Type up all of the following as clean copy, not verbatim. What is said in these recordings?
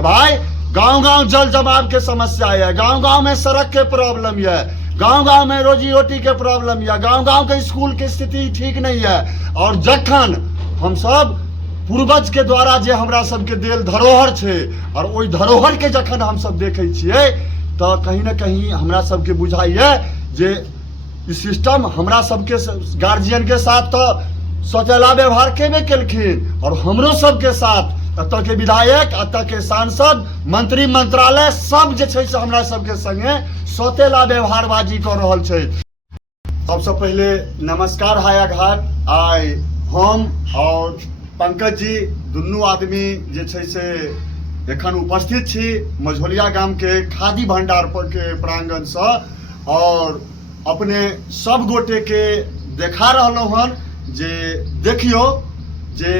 तो भाई गांव गांव जल जमाव के समस्या है, गांव गांव में सड़क के प्रॉब्लम है, गांव गांव में रोजी रोटी के प्रॉब्लम है, गांव गांव के स्कूल के स्थिति ठीक नहीं है। और जखन हम सब पूर्वज के द्वारा जे हमरा सबके देल धरोहर छे और ओई धरोहर के जखन हम सब देखे छिए तो कहीं ना कहीं हमरा सबके बुझाइए जे ई सिस्टम हमरा सबके गार्जियन के साथ तो सौतेला व्यवहार केबे केलखिन और हमरो सबके साथ अतः के विधायक, अतः के सांसद, मंत्री, मंत्रालय सब जे छै से हमरा सबके संगे सौतेला व्यवहारबाजी कर रहल छै। सबसे पहले नमस्कार हाया घाट। आइ हम और पंकज जी दुनू आदमी जे छै से एखन उपस्थित छी मझोलिया गाम के खादी भंडार पर के प्रांगण से और अपने सब गोटे के देखा रहलहुँ हन जे देखियो जे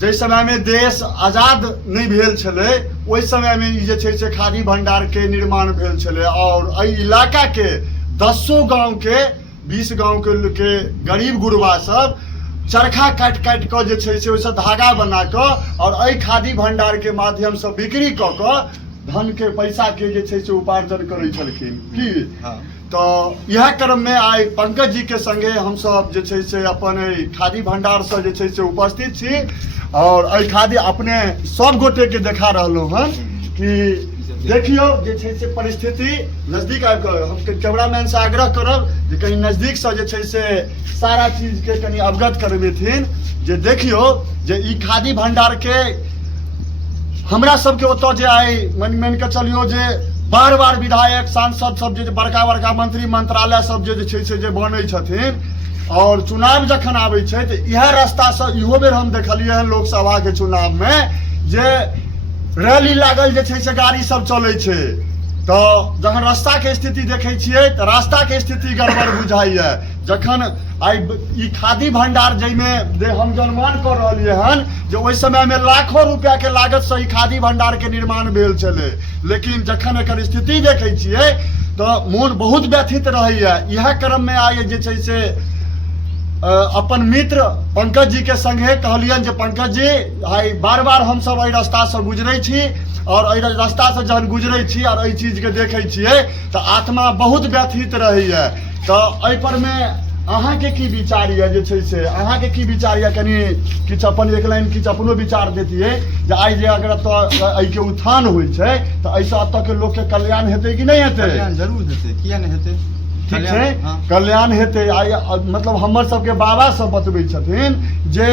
जै समय में देश आजाद नहीं भेल छलै ओहि समय में ई जे छै से खादी भंडार के निर्माण भेल छलै और एहि इलाका के 10 गांव के 20 गांव के गरीब गुरबा सब चरखा काट काट के जे छै से ओहिसँ धागा बना के और एहि खादी भंडार के माध्यम से बिक्री क के धन के पैसा के जे छै से उपार्जन करै छलखिन की। तो यह क्रम में आइ पंकज जी के संगे हम सब जे छै से अपन खादी भंडार से जे छै से उपस्थित छी और एहि खादी अपने सब गोटे के देखा रहलहुँ हन कि देखियो जे छै से परिस्थिति नजदीक आबि कऽ हम कैमरामैन से आग्रह करब जे कहीं नजदीक से जे छै से सारा चीज के कनी अवगत करबेथिन जे देखियो जे ई खादी भंडार के हमरा सबके ओतऽ जे आइ मान के चलियो जे बार बार विधायक, सांसद सब जे बड़का बड़का मंत्री, मंत्रालय सब जे छै से जे बनै छथिन और चुनाव जखन आबै छै तो यह रास्ता से इहो बेर हम देखलिए लोकसभा के चुनाव में जे रैली लागल जे छै से गाड़ी सब चलै छै तो जखन रास्ता के स्थिति देखे छियै तो रास्ता के स्थिति गड़बड़ बुझाइए। जखन आई ई खादी भंडार जैमे हम अनुमान कर रहलिए हन जे ओहि समय में लाखों रुपया के लागत से ई खादी भंडार के निर्माण भेल छलै, लेकिन जखन एकर स्थिति देखे छियै तो मोन बहुत व्यथित रहैए। यह क्रम में आइ जे छै से अपन मित्र पंकज जी के संगे कहलियन जे पंकज जी आइ बार बार हम सब एहि रास्ता से गुजरै छी और एहि रास्ता से जहन गुजरै छी और एहि चीज के देखै छियै तो आत्मा बहुत व्यथित रहैए। तो एहि पर में अहाँ के की विचार ये जे छै से अहाँ के की विचार ये कनी किछु अपन एक लाइन किछु अपनो विचार देतियै जे आइ जे अगर तो एहि के उत्थान होइ छै तो ऐसा एतऽ के लोक के कल्याण हेतै कि नहीं हेतै? कल्याण जरूर हेतै, किया नहीं हेतै? ठीक है, कल्याण हेतै। आइ मतलब हमर सबके बाबा सब बतबै छथिन जे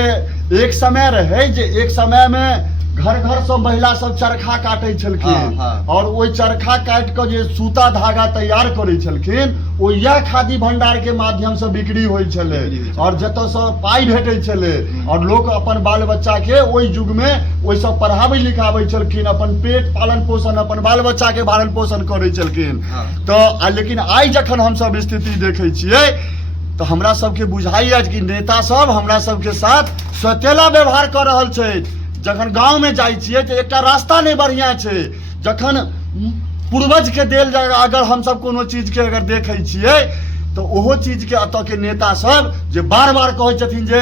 एक समय रहे जे एक समय में घर घर सब महिला सब चरखा काटै छलखिन और ओइ चरखा काट के जे सूता धागा तैयार करै छलखिन ओ यह खादी भंडार के माध्यम से बिक्री होइ छलै और जतऽ से पाई भेटै छलै और लोग अपन बाल बच्चा के ओइ युग में ओइ सब पढ़ाबै लिखाबै छलखिन, अपन पेट पालन पोषण अपन बाल बच्चा के पालन पोषण करै छलखिन। तो लेकिन आइ जखन हम सब स्थिति देखै छियै तो हमरा सबके बुझाइए कि नेता सब हमरा सबके साथ सौतेला व्यवहार कर रहल छै। जखन गांव में जाइ छियै तो एक रास्ता नहीं बढ़िया छै, जखन पूर्वज के देल जगह अगर हम सब कोनो चीज के अगर देखे छियै तो ओहो चीज के अतः के नेता सब जे बार बार कहै छथिन जे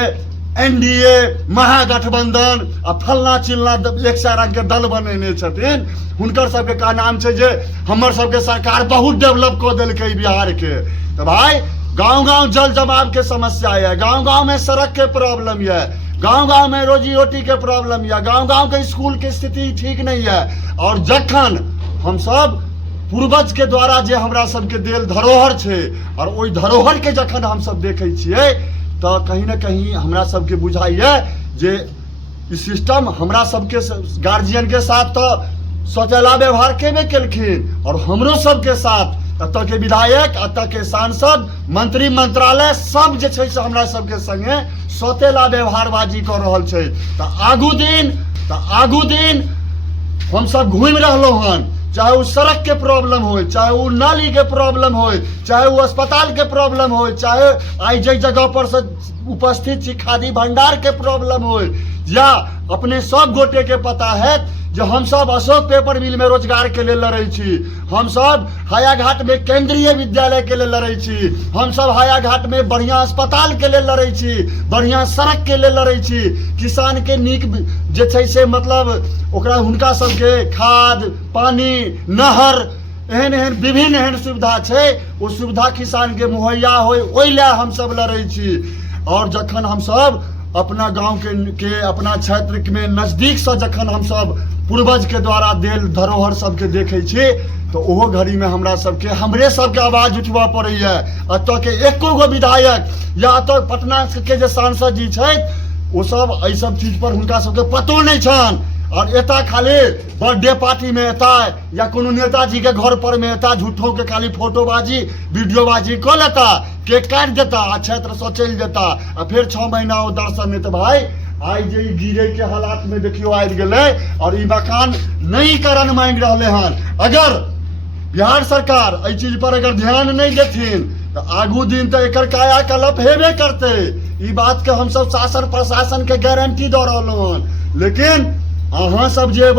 एनडीए महागठबंधन आ फलना चिलना 100 रंग के दल बनेने छथिन, हुनकर सबके का नाम छै जे हमर सबके सरकार बहुत डेवलप कऽ देलकै बिहार के। तो भाई गांव गांव जल जमाव के समस्या है, गांव गांव में सड़क के प्रॉब्लम है, गांव गांव में रोजी रोटी के प्रॉब्लम है, गांव गांव के स्कूल के स्थिति ठीक नहीं है। और जखन हम सब पूर्वज के द्वारा जे हमरा सबके देल धरोहर छे और ओई धरोहर के जखन हम सब देखे छियै तो कहीं ना कहीं हमरा सबके बुझाइए जे ई सिस्टम हमरा सबके गार्जियन के साथ तो सौतेला व्यवहार केबे केलखिन और हमरो सबके साथ अतः के विधायक, अतः के सांसद, मंत्री, मंत्रालय सब जे छै से हमरा सबके संगे सौतेला व्यवहारबाजी कर रहल छै। तो आगू दिन हम सब घूम रहलहुँ हन, चाहे वो सड़क के प्रॉब्लम हो, चाहे वो नाली के प्रॉब्लम हो, चाहे वो अस्पताल के प्रॉब्लम हो, चाहे आई जे जगह पर से उपस्थित छी खादी भंडार के प्रॉब्लम हो, या अपने सब गोटे के पता है जो हम सब अशोक पेपर मिल में रोजगार के लिए लड़े छी, हम सब हायाघाट में केंद्रीय विद्यालय के लिए लड़े छी, हम सब हायाघाट में बढ़िया अस्पताल के लिए लड़े छी, बढ़िया सड़क के लिए लड़े छी, किसान के नीक जे छै से मतलब ओकरा हुनका सबके खाद पानी नहर एहन एहन विभिन्न एहन सुविधा छै, वो सुविधा किसान के मुहैया होय ओहि ले हम सब लड़े छी। और जखन हम सब अपना गांव के अपना क्षेत्र में नजदीक से जखन हम सब पूर्वज के द्वारा देल धरोहर सबके देखे छी तो ओहो घड़ी में हमरा सबके हमरे सबके आवाज उठबा पड़ैया। अतः के एको गो विधायक या अतः पटना के जे सांसद जी छै वो सब एहि सब चीज पर हुनका सबके पतो नहीं छन, और एता खाली बर्थडे पार्टी में एता या कोनो नेताजी के घर पर में एता झूठों के खाली फोटोबाजी वीडियोबाजी कर लेता, केक काट देता आ क्षेत्र से चल देता, आ फिर 6 महीना वो दर्शन नहीं। तो भाई आई जे गिरे के हालात में देखियो आबि गेले और ई मकान नहीं करन मांग रहले हन। अगर बिहार सरकार एहि चीज पर अगर ध्यान नहीं देथिन तो आगू दिन तो एकर कायाकल्प हेबे करते। ई बात के हम सब शासन प्रशासन के गारंटी दे रहलो हन, लेकिन अहाँ सब जे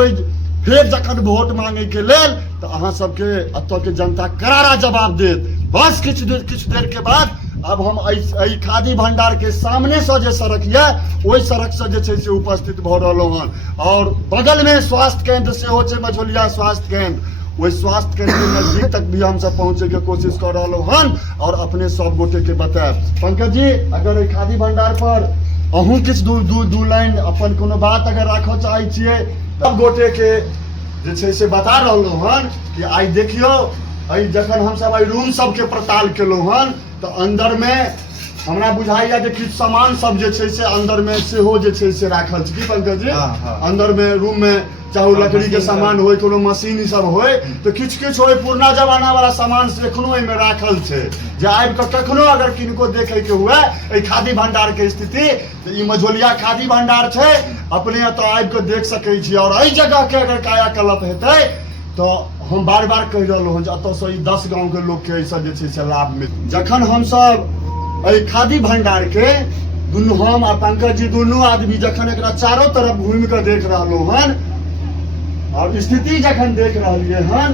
फिर जखन वोट मांगे के लेल तो अहाँ सबके अतः के जनता करारा जवाब देत। बस किछु देर के बाद अब हम एहि खादी भंडार के सामने से जे सड़क है ओहि सड़क से जे छै से उपस्थित भ रहलो हन, और बगल में स्वास्थ्य केंद्र सेहो छै मझौलिया स्वास्थ्य केंद्र, वही स्वास्थ्य केंद्र के नजदीक तक भी हम सब पहुंचे के कोशिश कर रहलो हन और अपने सब गोटे के बताएब। पंकज जी अगर खादी भंडार पर अहूँ किछु दू लाइन अपन कोनो बात अगर राखऽ चाहे छियै सब गोटे के जे छै से बता रहलो हन कि आई देखियो एहि जखन हम सब रूम सब के पड़ताल केलो हन तो अंदर में हमरा बुझाइया जे किछु सामान सब जे छै से अंदर में सेहो जे छै से राखल छै। की पंकज जी अंदर में रूम में चाहे लकड़ी के सामान होय कोनो मशीन ई सब होय तो किछु होय पुरना जमाना वाला सामान से एखनो एहिमे राखल छै, जे आबि कऽ कखनो अगर किनको देखे के हुए एहि खादी भंडार के स्थिति तो ई मझौलिया खादी भंडार छै, अपने एतऽ आबि कऽ देख सकै छी। और एहि जगह के अगर कायाकल्प हेतै तो हम बार बार कहि रहलो हन जे एतऽ से 10 गाँव के लोग के एहिसँ जे छै से लाभ मिलतै। जखन हम सब एहि खादी भंडार के दुनू हम आ पंकज जी दुनू आदमी जखन एकरा चारों तरफ घूमि कऽ देख रहलो हन और स्थिति जखन देख रहिए हन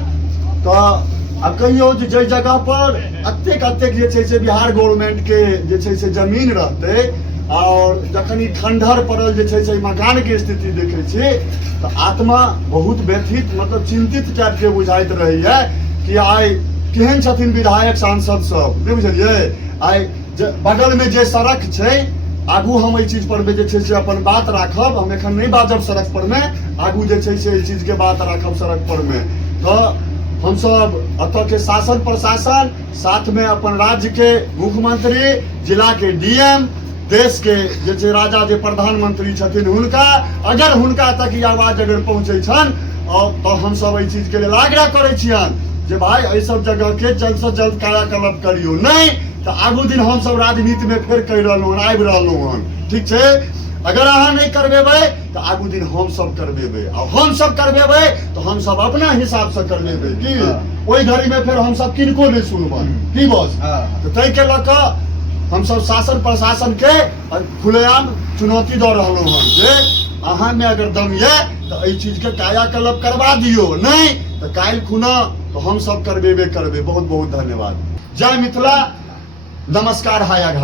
तो अब कहियो जे जगह पर अतेक जे छै से बिहार गवर्नमेंट के जे छै से जमीन रहते और जखन ई खंडहर पड़ल जे छै से मकान के स्थिति देखे छी तो आत्मा बहुत व्यथित मतलब चिंतित टाइप के बुझाइत रही है कि आई केहन छथिन विधायक सांसद सब, नहीं बुझलिए। आई बगल में जे सड़क छै आगू हम एहि चीज पर जे छै से अपन बात राखब, हम एखन नहीं बाजब सड़क पर में, आगू जे छै से एहि चीज के बात राखब सड़क पर में। तो हम सब अतः के शासन प्रशासन साथ में अपन राज्य के मुख्यमंत्री जिला के डीएम देश के जे छै राजा जे प्रधानमंत्री छथिन हुनका अगर हुनका तक ई आवाज अगर पहुँचे छन तो हम सब एहि चीज के लेल आग्रह करे छियन जे भाई एहि सब जगह के जल्द से जल्द कायाकल्प करियो, नहीं तो आगू दिन हम सब राजनीति में फिर कहि रहलो हन आबि रहलो हन, ठीक छै। अगर अहाँ नहीं करबेबै तो आगू दिन हम सब करबेबै, और हम सब करबेबै तो हम सब अपना हिसाब से करबेबै की ओहि घड़ी में फिर हम सब किनको नहीं सुनबन की बस। तो तै के लऽ कऽ हम सब शासन प्रशासन के खुलेआम चुनौती दऽ रहलो हन जे अहाँ में अगर दम ये तो एहि चीज के कायाकल्प करवा दियो, नहीं तो काल्हि खुना तो हम सब करबेबे करबे। बहुत बहुत धन्यवाद। जय मिथिला, नमस्कार हायाघाट।